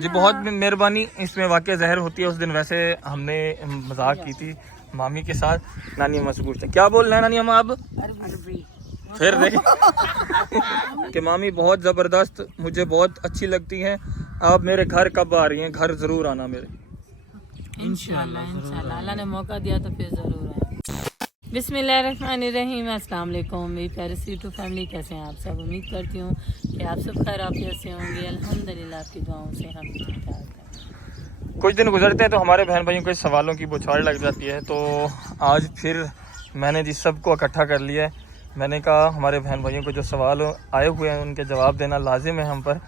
जी बहुत मेहरबानी। इसमें वाकई जहर होती है। उस दिन वैसे हमने मजाक की थी मामी के साथ। नानी अम्मा से पूछते हैं क्या बोल रहे हैं नानी अम्मा अब फिर देख कि मामी बहुत ज़बरदस्त, मुझे बहुत अच्छी लगती हैं। आप मेरे घर कब आ रही हैं? घर ज़रूर आना मेरे। इंशाल्लाह इंशाल्लाह अल्लाह ने मौका दिया तो फिर ज़रूर है। बिस्मिल्लाहिर्रहमानिर्रहीम, अस्सलाम वालेकुम मेरी प्यारी यूट्यूब फैमिली, कैसे हैं आप सब? उम्मीद करती हूँ कि आप सब खैरियत से होंगे। अल्हम्दुलिल्लाह आपकी दुआओं से हम ठीक ठाक हैं। कुछ दिन गुजरते हैं तो हमारे बहन भाइयों को सवालों की बौछार लग जाती है। तो आज फिर मैंने जिस सबको इकट्ठा कर लिया है, मैंने कहा हमारे बहन भाइयों को जो सवाल आए हुए हैं उनके जवाब देना लाजिम है हम पर।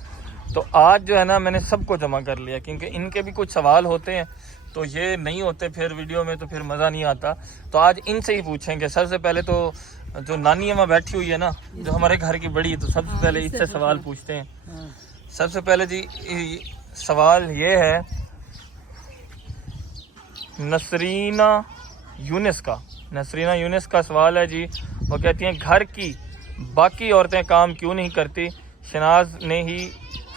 तो आज जो है ना मैंने सबको जमा कर लिया, क्योंकि इनके भी कुछ सवाल होते हैं तो ये नहीं होते फिर वीडियो में, तो फिर मज़ा नहीं आता। तो आज इनसे ही पूछेंगे। सबसे पहले तो जो नानी अम्मा बैठी हुई है ना, जो हमारे घर की बड़ी, तो सबसे पहले इससे सवाल पूछते हैं। सबसे पहले जी सवाल ये है नसरीना यूनिस का। नसरीना यूनिस का सवाल है जी, वो कहती हैं घर की बाकी औरतें काम क्यों नहीं करती? शनाज ने ही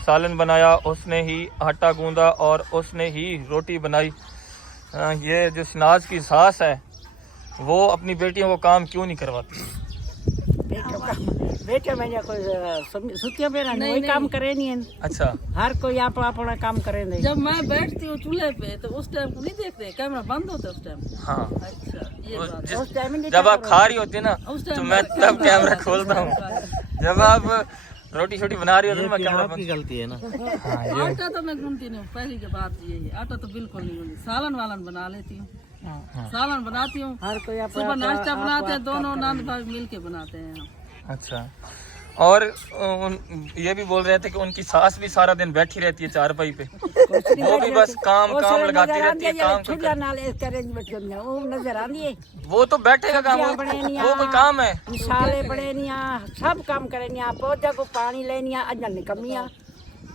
सालन बनाया, उसने ही आटा गूंदा और उसने ही रोटी बनाई। ये जो शनाज की सास है वो अपनी बेटियों को काम क्यों नहीं करवाती? बेटे मैंने कोई सुतिया पे नहीं काम करे नहीं है। अच्छा, हर कोई आप अपना काम करे नहीं। जब मैं बैठती हूँ चूल्हे पे तो उस टाइम को नहीं देखते, कैमरा बंद होता है उस टाइम। हाँ, अच्छा ये बात है। उस टाइम नहीं जब आप खा रही होती है ना उस टाइम तो मैं तब कैमरा खोलता हूँ। जब आप रोटी छोटी बना रही होती है तो मैं कैमरा बंद। गलती है ना। आटा तो मैं गूंथती नहीं हूँ, पहली की बात ये है, आटा तो बिल्कुल नहीं गूंथती। सालन वालन बना लेती हूँ, सालन बनाती हूँ। हर कोई सुबह नाश्ता बनाते हैं, दोनों नान भाई मिल के बनाते हैं। अच्छा, और ये भी बोल रहे थे कि उनकी सास भी सारा दिन बैठी रहती है चारपाई पे, वो भी बस काम लगाती रहती है, काम वो नजर आती है। वो तो बैठे का काम, वो कोई काम है? मिसाले बड़े नहीं, सब काम करे नहीं, पौधे को पानी लेनी अजन कमियां।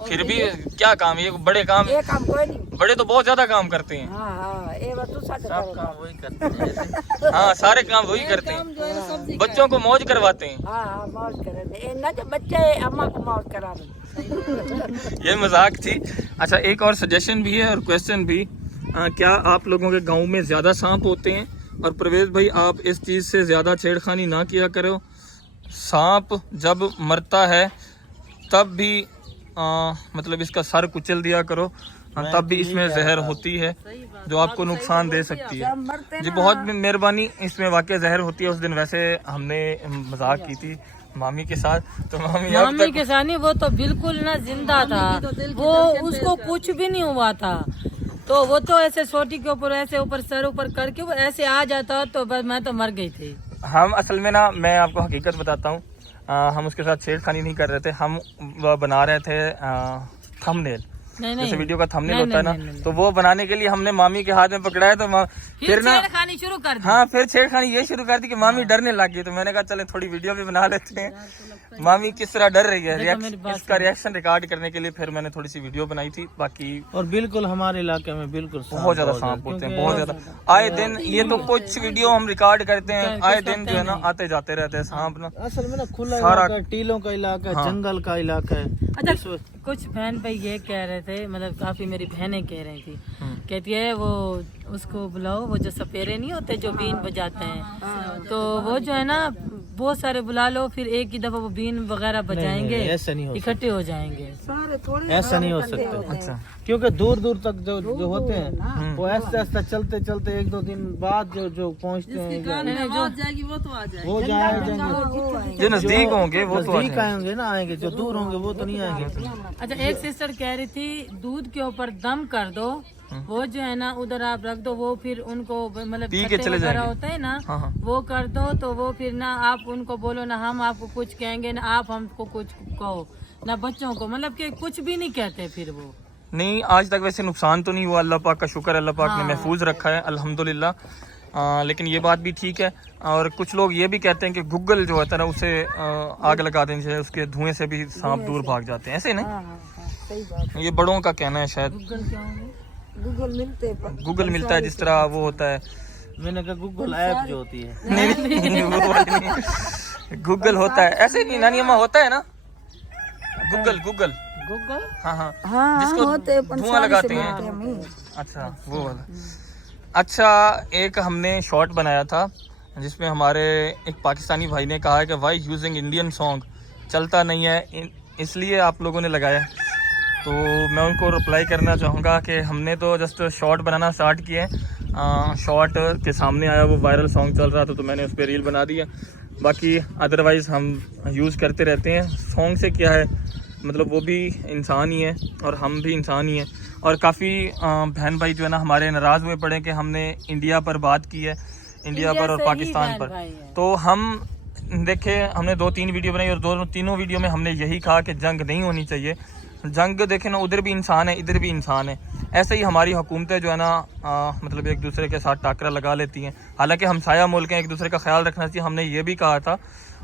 फिर भी क्या काम, ये बड़े काम, ये काम कोई नहीं। बड़े तो बहुत ज्यादा काम करते हैं। हाँ ये बात तो सच सब काम वही करते हैं। हाँ, सारे काम वही करते हैं, बच्चों को मौज करवाते हैं। हाँ मौज करे ना, जो बच्चे अम्मा को मौज करा रहे। ये मजाक थी। अच्छा, एक और सजेशन भी है और क्वेश्चन भी। क्या आप लोगों के गांव में ज़्यादा सांप होते हैं? और परवेज भाई, आप इस चीज़ से ज़्यादा छेड़खानी ना किया करो। सांप जब मरता है तब भी मतलब इसका सर कुचल दिया करो, तब भी इसमें जहर होती है जो आपको नुकसान दे सकती है। जी बहुत मेहरबानी। इसमें वाकई जहर होती है। उस दिन वैसे हमने मजाक की थी मामी के साथ, तो मामी के साथ नहीं, वो तो बिल्कुल ना जिंदा था, वो उसको कुछ भी नहीं हुआ था। तो वो तो ऐसे सोटी के ऊपर ऐसे ऊपर सर ऊपर करके वो ऐसे आ जाता तो बस मैं तो मर गई थी। हम असल में ना, मैं आपको हकीकत बताता हूँ, हम उसके साथ छेड़खानी नहीं कर रहे थे। हम बना रहे थे थंबनेल, जैसे वीडियो का थंबनेल होता है ना, तो वो बनाने के लिए हमने मामी के हाथ में पकड़ा है। तो फिर ना छेड़खानी शुरू कर दी। हाँ, फिर छेड़खानी ये शुरू कर दी कि मामी डरने लग गई। तो मैंने कहा चले थोड़ी वीडियो भी बना लेते हैं, मामी किस तरह डर रही है, इसका रिएक्शन रिकॉर्ड करने के लिए फिर मैंने थोड़ी सी वीडियो बनाई थी। बाकी और बिल्कुल हमारे इलाके में बिल्कुल बहुत ज्यादा सांप होते हैं, बहुत ज्यादा। आए दिन ये तो कुछ वीडियो हम रिकॉर्ड करते हैं, आए दिन जो है ना आते जाते रहते हैं सांप ना। असल में ना खुला सारा इलाका है, टीलों का इलाका है, जंगल का इलाका है। अच्छा, कुछ बहन भाई ये कह रहे थे, मतलब काफी मेरी बहनें कह रही थी, कहती है वो उसको बुलाओ, वो जो सपेरे नहीं होते जो बीन बजाते हैं, तो वो जो है ना बहुत सारे बुला लो, फिर एक ही दफा वो बीन वगैरह बजाएंगे, ऐसा नहीं हो इकट्ठे हो जाएंगे। ऐसा नहीं हो सकता। अच्छा, क्योंकि दूर दूर तक जो होते हैं वो ऐसे ऐसे चलते चलते एक दो दिन बाद जो पहुंचते हैं, जाएगी वो तो आ जाएगी, वो जाएंगे। जो नजदीक होंगे वो तो नजदीक आएंगे ना, आएंगे। जो दूर होंगे वो तो नहीं आएंगे। अच्छा, एक सिस्टर कह रही थी दूध के ऊपर दम कर दो, वो जो है ना उधर आप रख दो, वो फिर उनको मतलब पी के चले जाएंगे। होता है ना, हाँ। वो कर दो तो वो फिर ना आप उनको बोलो ना हम आपको कुछ कहेंगे ना आप हमको कुछ कहो ना, बच्चों को मतलब कि कुछ भी नहीं कहते फिर वो। नहीं, आज तक वैसे नुकसान तो नहीं हुआ, अल्लाह पाक का शुक्र, अल्लाह पाक ने महफूज रखा है अल्हम्दुलिल्लाह। लेकिन ये बात भी ठीक है। और कुछ लोग ये भी कहते हैं कि गूगल जो होता है ना उसे आग लगा देने से उसके धुएं से भी सांप दूर भाग जाते हैं, ऐसे नहीं? ये बड़ों का कहना है शायद। गूगल मिलता है जिस तरह वो होता है। मैंने कहा गूगल ऐप जो होती है। नहीं, वो वाली नहीं, गूगल होता है ऐसे नहीं नानी अम्मा, होता है ना गूगल गूगल गूगल हाँ हाँ हाँ जिसको होते धुआं लगाते हैं हम। अच्छा वो वाला। अच्छा एक हमने शॉर्ट बनाया था जिसमें हमारे एक पाकिस्तानी भाई ने कहा है कि वाई यूजिंग इंडियन सॉन्ग चलता नहीं है इसलिए आप लोगों ने लगाया। तो मैं उनको रिप्लाई करना चाहूँगा कि हमने तो जस्ट शॉर्ट बनाना स्टार्ट किए हैं, शॉर्ट के सामने आया वो वायरल सॉन्ग चल रहा था तो मैंने उस पर रील बना दिया। बाकी अदरवाइज़ हम यूज़ करते रहते हैं। सॉन्ग से क्या है मतलब वो भी इंसान ही है और हम भी इंसान ही हैं। और काफ़ी बहन भाई जो है ना हमारे नाराज़ हुए पड़े कि हमने इंडिया पर बात की है, इंडिया पर और से ही पाकिस्तान बहन पर। भाई हैं। तो हम देखे हमने 2-3 वीडियो बनाई और तीनों वीडियो में हमने यही कहा कि जंग नहीं होनी चाहिए। जंग देखे ना उधर भी इंसान है इधर भी इंसान है। ऐसे ही हमारी हुकूमतें जो है ना मतलब एक दूसरे के साथ टाकरा लगा लेती हैं। हालांकि हमसाया मुल्क हैं, एक दूसरे का ख्याल रखना चाहिए, हमने ये भी कहा था।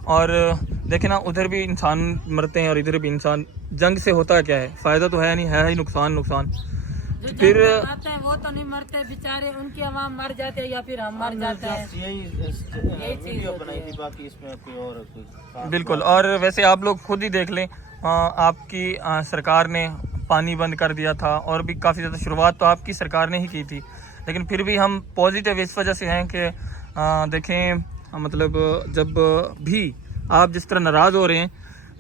और देखे ना उधर भी इंसान मरते हैं और इधर भी इंसान। जंग से होता क्या है, फ़ायदा तो है नहीं, है ही नुकसान। जो फिर आते हैं वो तो नहीं मरते बेचारे, उनकी आवाम मर जाते हैं या फिर हम मर जाते हैं। यही वीडियो बनाई थी, बाकी इसमें कोई और कोई बिल्कुल। और वैसे आप लोग खुद ही देख लें, आपकी सरकार ने पानी बंद कर दिया था और भी काफ़ी ज़्यादा शुरुआत तो आपकी सरकार ने ही की थी, लेकिन फिर भी हम पॉजिटिव इस वजह से हैं कि देखें मतलब जब भी आप जिस तरह नाराज़ हो रहे हैं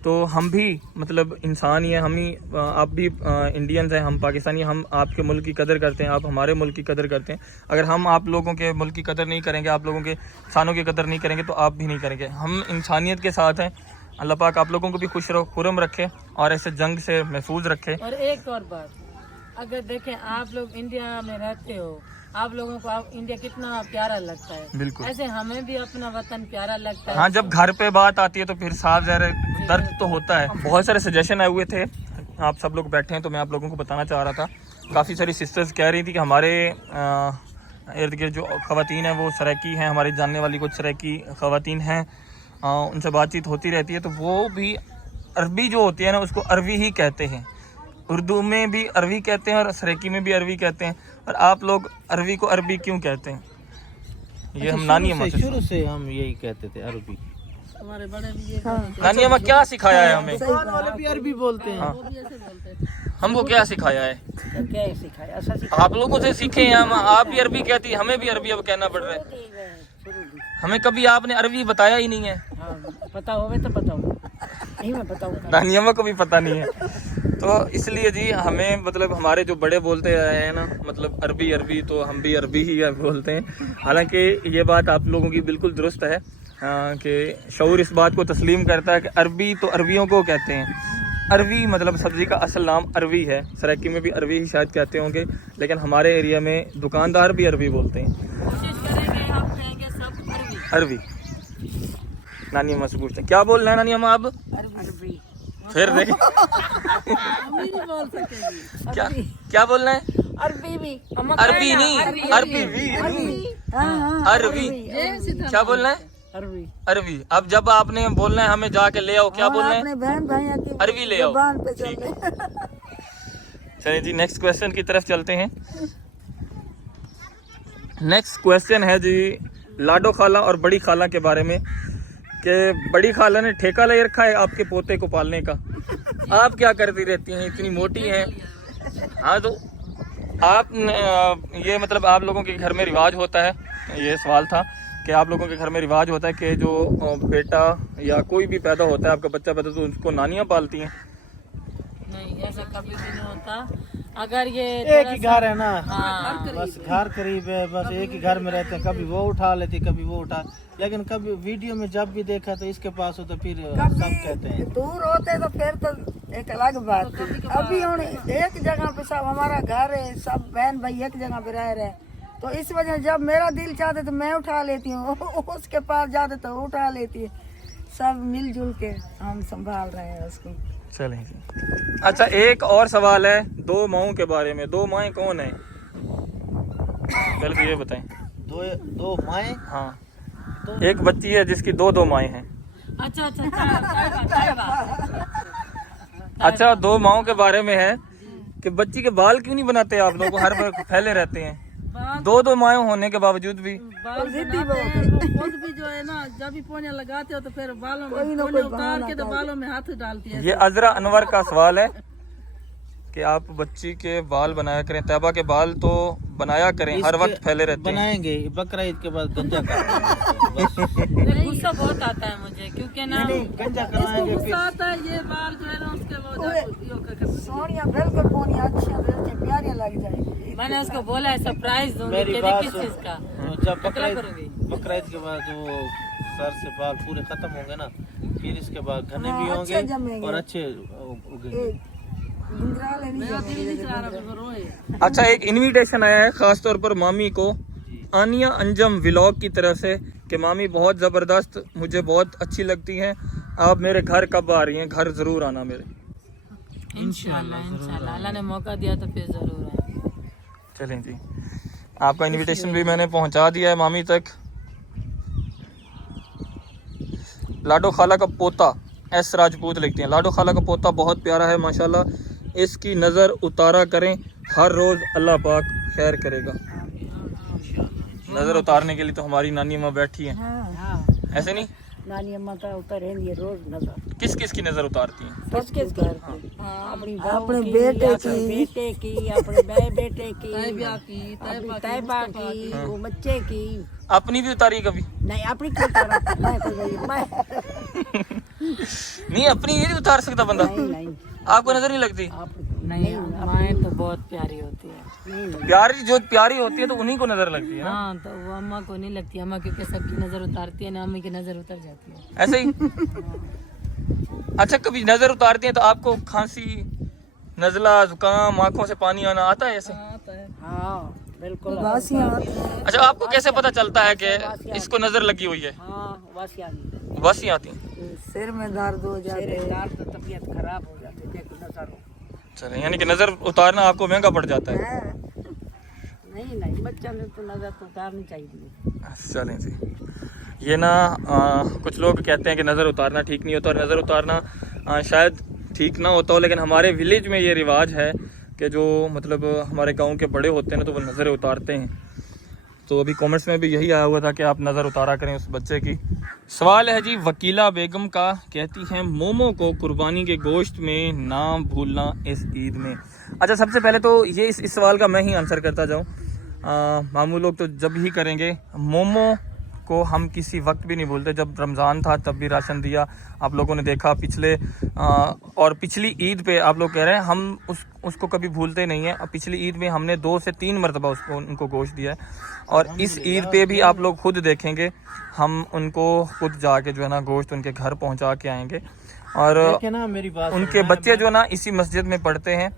तो हम भी मतलब इंसान ही हैं, हम ही आप भी इंडियंस हैं, हम पाकिस्तानी, हम आपके मुल्क की कदर करते हैं, आप हमारे मुल्क की कदर करते हैं। अगर हम आप लोगों के मुल्क की कदर नहीं करेंगे, आप लोगों के इंसानों की कदर नहीं करेंगे तो आप भी नहीं करेंगे। हम इंसानियत के साथ हैं। अल्लाह पाक आप लोगों को भी खुश खुरम रखे और ऐसे जंग से महफूज रखे। और एक और बात, अगर देखें आप लोग इंडिया में रहते हो, आप लोगों को इंडिया कितना प्यारा लगता है, बिल्कुल। ऐसे हमें भी अपना वतन प्यारा लगता है। हाँ जब घर पे बात आती है तो फिर साफ ज़ाहिर दर्द तो होता है। बहुत सारे सजेशन आए हुए थे, आप सब लोग बैठे हैं तो मैं आप लोगों को बताना चाह रहा था। काफ़ी सारी सिस्टर्स कह रही थी कि हमारे इर्द गिर्द जो ख़वातीन हैं वो सराइकी हैं, हमारी जानने वाली कुछ सराइकी ख़वातीन हैं, उनसे बातचीत होती रहती है तो वो भी अरबी जो होती है ना उसको अरबी ही कहते हैं। उर्दू में भी अरबी कहते हैं और सराइकी में भी अरबी कहते हैं। और आप लोग अरबी को अरबी क्यों कहते हैं? ये हम नानी अम्मा से शुरू से हम यही कहते थे, अरबी। हमारे बड़े भी ये नानी अम्मा क्या सिखाया है हमें? दुकान वाले भी अरबी बोलते हैं। हमको क्या सिखाया है? क्या सिखाया, ऐसा सिखाया आप लोगों से सीखे हैं हम। आप भी अरबी कहती, हमें भी अरबी अब कहना पड़ रहा है। हमें कभी आपने अरबी बताया ही नहीं है। हाँ, पता होवे तो बताओ, नहीं मैं बताऊंगा। नानी अम्मा को भी पता नहीं है। तो इसलिए जी हमें मतलब हमारे जो बड़े बोलते आए हैं ना मतलब अरबी अरबी, तो हम भी अरबी ही बोलते हैं। हालांकि ये बात आप लोगों की बिल्कुल दुरुस्त है कि शऊर इस बात को तस्लीम करता है कि अरबी तो अरबियों को कहते हैं। अरवी मतलब सब्जी का असल नाम अरवी है, सराइकी में भी अरवी ही शायद कहते होंगे, लेकिन हमारे एरिया में दुकानदार भी अरवी बोलते हैं। कोशिश करेंगे, हम कहेंगे सब अरबी। अरवी। नानी अम्मा से पूछते हैं क्या बोल रहे हैं नानी अम्मा आप? अरबी फिर नहीं बोल सकेगी। क्या क्या बोल रहे हैं? अरबी भी अरबी नहीं, अरबी भी, अरबी। क्या बोल रहे हैं? अरबी अरबी। अब जब आपने बोलना है हमें जाके ले आओ, क्या बोलना है? अपने बहन भाइयों की अरबी ले आओ। जुबान पे ठीक चले। है। चलिए जी नेक्स्ट क्वेश्चन की तरफ चलते हैं। नेक्स्ट क्वेश्चन है जी लाडो खाला और बड़ी खाला के बारे में, कि बड़ी खाला ने ठेका ले रखा है आपके पोते को पालने का। आप क्या करती रहती हैं, इतनी मोटी हैं? हाँ तो आप ये मतलब आप लोगों के घर में रिवाज होता है, ये सवाल था कि आप लोगों के घर में रिवाज होता है कि जो बेटा या कोई भी पैदा होता है, आपका बच्चा पैदा तो उसको नानियाँ पालती हैं? नहीं ऐसा कभी भी नहीं होता। अगर ये एक ही घर है ना, हाँ बस घर करीब है, बस एक ही घर में रहते हैं। कभी वो उठा लेती कभी वो उठा, लेकिन कभी वीडियो में जब भी देखा तो इसके पास हो तो फिर सब कहते हैं। दूर होते तो फिर तो एक अलग बात थी। अभी हम एक जगह पे सब हमारा घर है, सब बहन भाई एक जगह पे रह रहे हैं, तो इस वजह जब मेरा दिल चाहते तो मैं उठा लेती हूँ, उसके पास जाते तो उठा लेती है। सब मिलजुल के हम संभाल रहे हैं उसको। चलें जी। अच्छा एक और सवाल है दो माओं के बारे में। दो माएँ कौन है? पहले ये बताएं। दो माएँ? हाँ एक बच्ची है जिसकी दो माएँ हैं। अच्छा अच्छा अच्छा दो माओं के बारे में है कि बच्ची के बाल क्यों नहीं बनाते आप लोग, हर बार फैले रहते हैं? दो माएँ होने के बावजूद भी बाल बनाते हैं, वो खुद भी जो है ना जब भी पोनिया लगाते हो तो फिर बालों में पोनिया उतार के तो बालों में हाथ डालती है। ये अजरा अनवर का सवाल है कि आप बच्ची के बाल बनाया करें, तैयबा के बाल तो बनाया करें, हर वक्त फैले रहते हैं। बनाएंगे बकरा ईद के बाद गंजा कराएंगे। गुस्सा बहुत आता है मुझे क्योंकि ना गंजा कराएंगे गुस्सा आता है, ये बाल जो है ना उसके वो सोनिया बिल्कुल पोनी अच्छी प्यारी लग जाएगी। मैंने उसको बोला है सरप्राइज दूंगी, मेरी कहती बात किस सुन। चीज का? जब बकरा करोगी? बकरा ईद के बाद वो सर से बाल पूरे खत्म होंगे ना, फिर इसके बाद घने भी हाँ, होंगे अच्छे जमेंगे। और अच्छे उगेंगे। अच्छा, एक इनविटेशन आया है खास तौर पर मामी को, आनिया अंजम व्लॉग की तरफ से, कि मामी बहुत ज़बरदस्त, मुझे बहुत अच्छी लगती हैं, आप मेरे घर कब आ रही हैं? घर ज़रूर आना मेरे। इंशाल्लाह अल्लाह ने मौका दिया तो फिर जरूर है। चलें जी, आपका इनविटेशन भी मैंने पहुंचा दिया है मामी तक। लाडो खाला का पोता, एस राजपूत लिखते हैं, लाडो खाला का पोता बहुत प्यारा है माशाल्लाह, इसकी नज़र उतारा करें, हर रोज़ अल्लाह पाक खैर करेगा। नज़र उतारने के लिए तो हमारी नानी अम्मा बैठी हैं, ऐसे नहीं? नानी अम्मा का ऊपर है रोज नजर, किस किस की नज़र उतारती हैं? किस किस घर की? अपनी बहू अपने की, बेटे अपने की। बेटे की, अपने बेटे की, की अपनी तैयबा की, वो बच्चे की। अपनी भी उतारी कभी? नहीं अपनी क्यों उतारा? मैं कोई नहीं, मैं नहीं, अपनी नहीं उतार सकता बंदा? नहीं आपको नज़र नहीं लगती? आप नहीं, माएँ तो बहुत प्यारी होती है। प्यारी जो प्यारी होती है तो उन्हीं को नज़र लगती है ना? हाँ, तो वो अम्मा को नहीं लगती, अम्मा क्योंकि सबकी नजर उतारती है ना, अम्मी की नजर उतर जाती है। ऐसे ही? अच्छा, कभी नज़र उतारती हैं तो आपको खांसी, नज़ला, जुकाम, आंखों से पानी आना आता है ऐसे? हाँ बिल्कुल। वासियाँ आती हैं। अच्छा, आपको कैसे पता चलता है कि इसको नज़र लगी हुई है? हाँ वासिया बस ही आती हैं। सिर में दर्द हो जाते हैं। तो तबीयत खराब हो जाती है, देखो नजर हो। चले, यानी कि नज़र उतारना आपको महंगा पड़ जाता है। नहीं बच्चा ने तो नजर तो उतारनी चाहिए। चलें जी, ये ना कुछ लोग कहते हैं कि नज़र उतारना ठीक नहीं होता, और नज़र उतारना शायद ठीक ना होता हो, लेकिन हमारे विलेज में ये रिवाज है कि जो मतलब हमारे गांव के बड़े होते हैं ना तो वो नज़रें उतारते हैं। तो अभी कमेंट्स में भी यही आया हुआ था कि आप नज़र उतारा करें उस बच्चे की। सवाल है जी वकीला बेगम का, कहती हैं मोमो को कुर्बानी के गोश्त में ना भूलना इस ईद में। अच्छा, सबसे पहले तो ये इस सवाल का मैं ही आंसर करता जाऊँ। मामू लोग तो जब ही करेंगे, मोमो को हम किसी वक्त भी नहीं भूलते। जब रमज़ान था तब भी राशन दिया, आप लोगों ने देखा पिछले और पिछली ईद पे आप लोग कह रहे हैं हम उसको कभी भूलते नहीं हैं। अब पिछली ईद में हमने 2 से 3 मरतबा उनको गोश्त दिया है, और इस ईद पे भी आप लोग खुद देखेंगे हम उनको खुद जाके जो है ना गोश्त उनके घर पहुंचा के आएंगे। और देखे ना मेरी बात, उनके बच्चे जो ना इसी मस्जिद में पढ़ते हैं,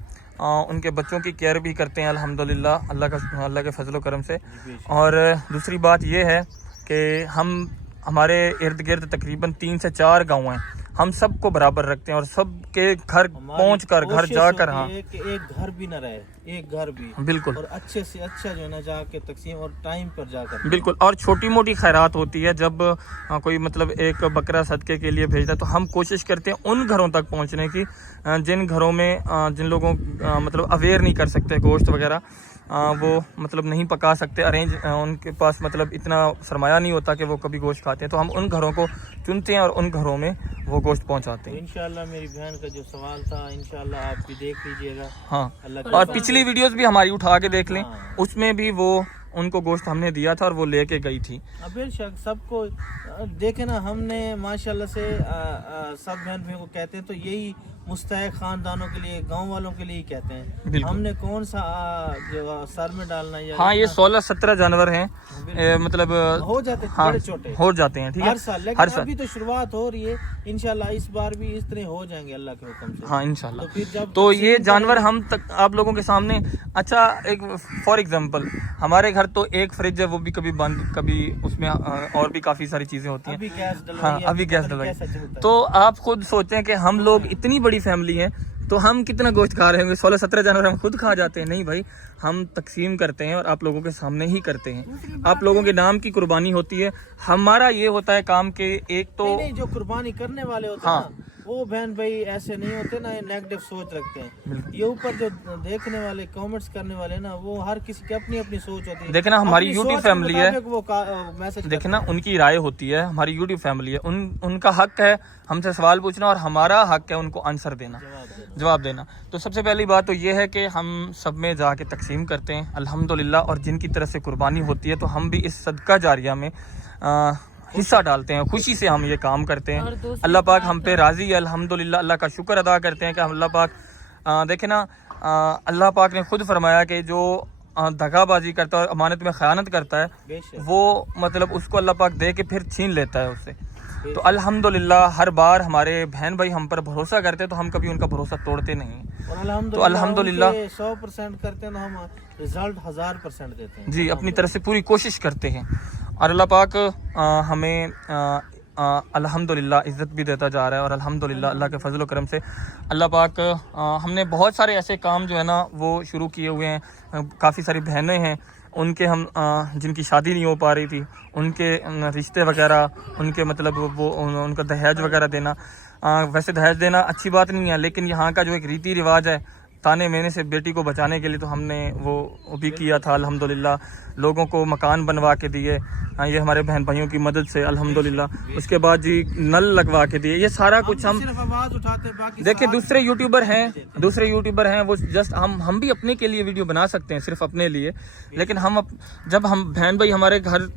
उनके बच्चों की केयर भी करते हैं अल्हम्दुलिल्लाह, अल्लाह के फजल करम से। और दूसरी बात ये है कि हमारे इर्द गिर्द तकरीबन 3 से 4 गांव हैं, हम सबको बराबर रखते हैं और सबके घर पहुंचकर, घर जाकर, हाँ कि एक घर भी न रहे, एक घर भी बिल्कुल, और अच्छे से अच्छा जो है ना जाके तकसीम और टाइम पर जाकर बिल्कुल। और छोटी मोटी खैरात होती है, जब कोई मतलब एक बकरा सदके के लिए भेजता है तो हम कोशिश करते हैं उन घरों तक पहुंचने की जिन घरों में जिन लोगों मतलब अवेयर नहीं कर सकते गोश्त वगैरह, वो मतलब नहीं पका सकते, अरेंज उनके पास मतलब इतना सरमाया नहीं होता कि वो कभी गोश्त खाते हैं, तो हम उन घरों को चुनते हैं और उन घरों में वो गोश्त पहुंचाते हैं। इंशाल्लाह मेरी बहन का जो सवाल था इंशाल्लाह आप भी देख लीजिएगा। हाँ, अल्लाह और पिछली वीडियोस भी हमारी उठा के देख लें, हाँ। उसमें भी वो उनको गोश्त हमने दिया था और वो लेके गई थी। बेशक सबको देखे ना, हमने माशाल्लाह से सब बहन भाइयों को कहते हैं तो यही मुस्तहक खानदानों के लिए, गांव वालों के लिए ही कहते हैं। बिल्कुल। हमने कौन सा जो सर में डालना या हाँ, ये 16-17 जानवर हैं, मतलब हो जाते हैं, हाँ, बड़े छोटे हो जाते हैं, ठीक है, हर साल, लेकिन हर साल। अभी तो शुरुआत हो रही है, इंशाल्लाह इस बार भी इस तरह हो जाएंगे अल्लाह के हुक्म से। हाँ इंशाल्लाह। तो फिर जब तो ये जानवर हम तक आप लोगों के सामने, अच्छा एक फॉर एग्जांपल हमारे घर तो एक फ्रिज है, वो भी कभी बंद, कभी उसमें और भी काफी सारी चीजें होती हैं। अभी गैस डलवाई हाँ, है, अभी गैस पता नहीं डलवाई। कैसा चलता है। तो आप खुद सोचें कि हम लोग इतनी बड़ी फैमिली हैं तो हम कितना गोश्त खा रहे होंगे। 16-17 जानवर हम खुद खा जाते हैं? नहीं भाई, हम तकसीम करते हैं और आप लोगों के सामने ही करते हैं। आप लोगों के नाम की कुर्बानी होती है। हमारा ये होता है काम के एक तो नहीं, जो कुर्बानी करने वाले होते हाँ, हैं ना, वो बहन भाई ऐसे नहीं होते ना, ये नेगेटिव सोच रखते हैं। ये ऊपर जो देखने वाले कमेंट्स करने वाले ना, वो हर किसी की अपनी अपनी सोच होती है। देखे ना, हमारी अपनी यूट्यूब सोच के फैमिली है, मुताबिक वो मैसेज देखे ना, उनकी राय होती है, हमारी यूट्यूब फैमिली है, उनका हक है हमसे सवाल पूछना और हमारा हक है उनको आंसर देना, जवाब देना। तो सबसे पहली बात तो ये है कि हम सब में जाके तकसीम करते हैं अल्हम्दुलिल्लाह, और जिनकी तरफ से कुर्बानी होती है तो हम भी इस सदका जारिया में हिस्सा डालते हैं, खुशी से हम ये काम करते हैं। अल्लाह पाक हम पे राज़ी है अल्हम्दुलिल्लाह, अल्लाह का शुक्र अदा करते हैं कि अल्लाह पाक देखे ना, अल्लाह पाक ने खुद फरमाया कि जो दगाबाजी करता है और अमानत में ख़यानत करता है वो मतलब उसको अल्लाह पाक दे के फिर छीन लेता है उससे। तो अल्हम्दुलिल्लाह हर बार हमारे बहन भाई हम पर भरोसा करते हैं तो हम कभी उनका भरोसा तोड़ते नहीं। तो अल्हम्दुलिल्लाह 100% करते हैं तो हम रिजल्ट 1000% देते हैं जी, अपनी तरफ से पूरी कोशिश करते हैं और अल्लाह पाक हमें अल्हम्दुलिल्लाह इज़्ज़त भी देता जा रहा है। और अल्हम्दुलिल्लाह अल्लाह के फजल व करम से अल्लाह पाक हमने बहुत सारे ऐसे काम जो है ना वो शुरू किए हुए हैं। काफ़ी सारी बहनें हैं उनके हम जिनकी शादी नहीं हो पा रही थी, उनके रिश्ते वगैरह, उनके मतलब वो उनका दहेज वगैरह देना। वैसे दहेज देना अच्छी बात नहीं है, लेकिन यहाँ का जो एक रीति रिवाज है ताने मेने से बेटी को बचाने के लिए, तो हमने वो भी किया था अल्हम्दुलिल्लाह। लोगों को मकान बनवा के दिए, ये हमारे बहन भाइयों की मदद से अल्हम्दुलिल्लाह। उसके बाद जी नल लगवा के दिए, ये सारा कुछ हम सिर्फ आवाज उठाते हैं, बाकी देखिए दूसरे यूट्यूबर हैं वो जस्ट हम भी अपने के लिए वीडियो बना सकते हैं, सिर्फ अपने लिए, लेकिन जब हम बहन भाई हमारे घर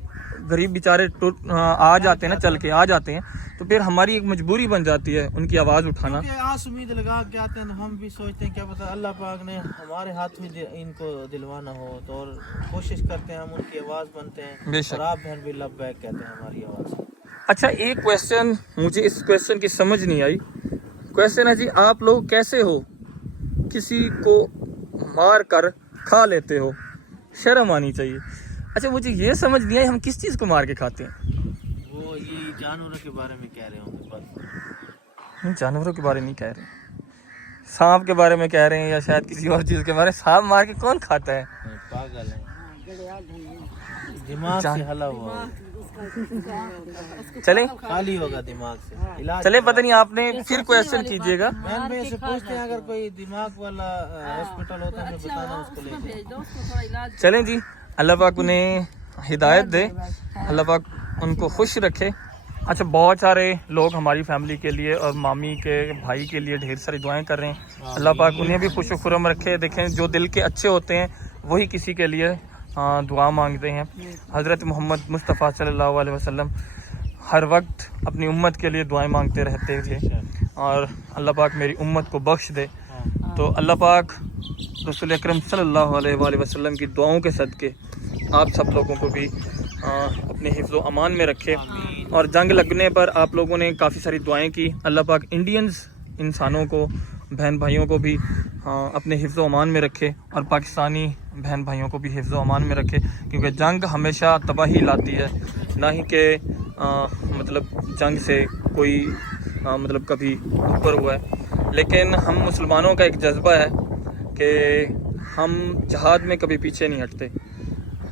गरीब बेचारे आ जाते हैं ना, चल के आ जाते हैं, तो फिर हमारी एक मजबूरी बन जाती है उनकी आवाज़ उठाना। आस उम्मीद लगा के आते हैं, हम भी सोचते हैं क्या पता अल्लाह पाक ने हमारे हाथ में इनको दिलवाना हो, तो और कोशिश करते हैं हम उनकी आवाज़ बनते हैं। बेशक। और आप बहन भी लब्बैक कहते हैं हमारी आवाज़। अच्छा, एक क्वेश्चन, मुझे इस क्वेश्चन की समझ नहीं आई। क्वेश्चन है जी, आप लोग कैसे हो किसी को मार कर खा लेते हो, शर्म आनी चाहिए। अच्छा, मुझे ये समझ नहीं आई हम किस चीज़ को मार के खाते हैं। वो ये जानवरों के बारे में कह रहे होंगे बस। हम जानवरों के बारे में नहीं कह रहे, सांप के बारे में कह रहे हैं या शायद किसी और चीज़ के बारे में। सांप मार के कौन खाता है? पागल है, दिमाग से हला हुआ चले खाली होगा दिमाग से। इलाज चले, पता नहीं आपने फिर क्वेश्चन कीजिएगा। बहन भाई से पूछते हैं, अगर कोई दिमाग वाला हॉस्पिटल होता है बताना, उसको ले चलें जी, अल्लाह पाक उन्हें हिदायत दे, अल्लाह पाक उनको खुश रखे। अच्छा, बहुत सारे लोग हमारी फैमिली के लिए और मामी के भाई के लिए ढेर सारी दुआएं कर रहे हैं। अल्लाह पाक उन्हें भी खुश खुरम रखे। देखें, जो दिल के अच्छे होते हैं वही किसी के लिए दुआ मांगते हैं। हज़रत मोहम्मद मुस्तफ़ा सल्लल्लाहु अलैहि वसल्लम हर वक्त अपनी उम्मत के लिए दुआएं मांगते रहते थे, और अल्लाह पाक मेरी उम्मत को बख्श दे। तो अल्लाह पाक रसूल अकरम सल्लल्लाहु अलैहि वसल्लम की दुआओं के सदके आप सब लोगों को भी अपने हिफ्ज़ व अमान में रखे। और जंग लगने पर आप लोगों ने काफ़ी सारी दुआएं की, अल्लाह पाक इंडियंस इंसानों को, बहन भाइयों को भी अपने हिफ्ज़ व अमान में रखे, और पाकिस्तानी बहन भाइयों को भी हिफ्ज़ व अमान में रखे, क्योंकि जंग हमेशा तबाही लाती है, ना ही कि मतलब जंग से कोई मतलब कभी ऊपर हुआ है। लेकिन हम मुसलमानों का एक जज्बा है कि हम जहाद में कभी पीछे नहीं हटते,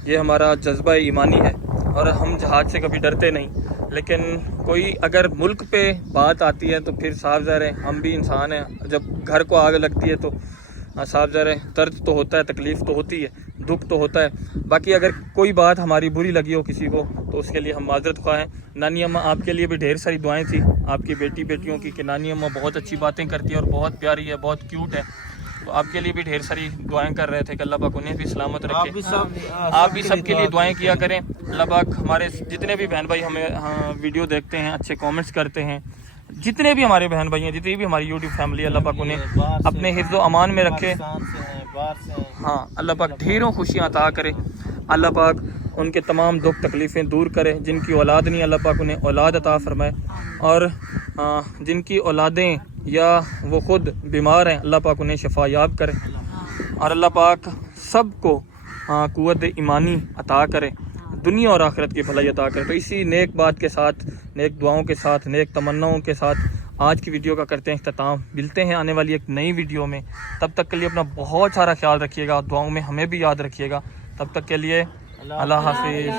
ये हमारा जज्बा ईमानी है, और हम जहाद से कभी डरते नहीं। लेकिन कोई अगर मुल्क पे बात आती है तो फिर साफ ज़ाहिर है हम भी इंसान हैं, जब घर को आग लगती है तो साफ ज़ाहिर है दर्द तो होता है, तकलीफ़ तो होती है, दुख तो होता है। बाकी अगर कोई बात हमारी बुरी लगी हो किसी को तो उसके लिए हम माजरत ख्वाह हैं। नानी अम्मा, आपके लिए भी ढेर सारी दुआएं थी आपकी बेटियों की, कि नानी अम्मा बहुत अच्छी बातें करती है और बहुत प्यारी है, बहुत क्यूट है। तो आपके लिए भी ढेर सारी दुआएं कर रहे थे कि अल्लाह पाक उन्हें भी सलामत रखे। आप भी सबके लिए दुआएं किया करें। अल्लाह पाक हमारे जितने भी बहन भाई हमें वीडियो देखते हैं, अच्छे कमेंट्स करते हैं, जितने भी हमारे बहन भाई हैं, जितनी भी हमारी यूट्यूब फैमिली, अल्लाह पाक उन्हें अपने हिफ्ज़ व अमान में रखे। हाँ, अल्लाह पाक ढेरों खुशियाँ अता करे। अल्लाह पाक उनके तमाम दुख तकलीफ़ें दूर करे। जिनकी औलाद नहीं, अल्लाह पाक उन्हें औलाद अता फरमाए, और जिनकी औलादें या वो ख़ुद बीमार हैं, अल्लाह पाक उन्हें शफा याब करे। और अल्लाह पाक सबको क़ुव्वत ईमानी अता करे, दुनिया और आखिरत की भलाई अता करे। तो इसी नेक बात के साथ, नेक दुआओं के साथ, नेक तमन्नाओं के साथ आज की वीडियो का करते हैं इख्तिताम। मिलते हैं आने वाली एक नई वीडियो में। तब तक के लिए अपना बहुत सारा ख्याल रखिएगा, दुआओं में हमें भी याद रखिएगा। तब तक के लिए अल्लाह हाफिज़।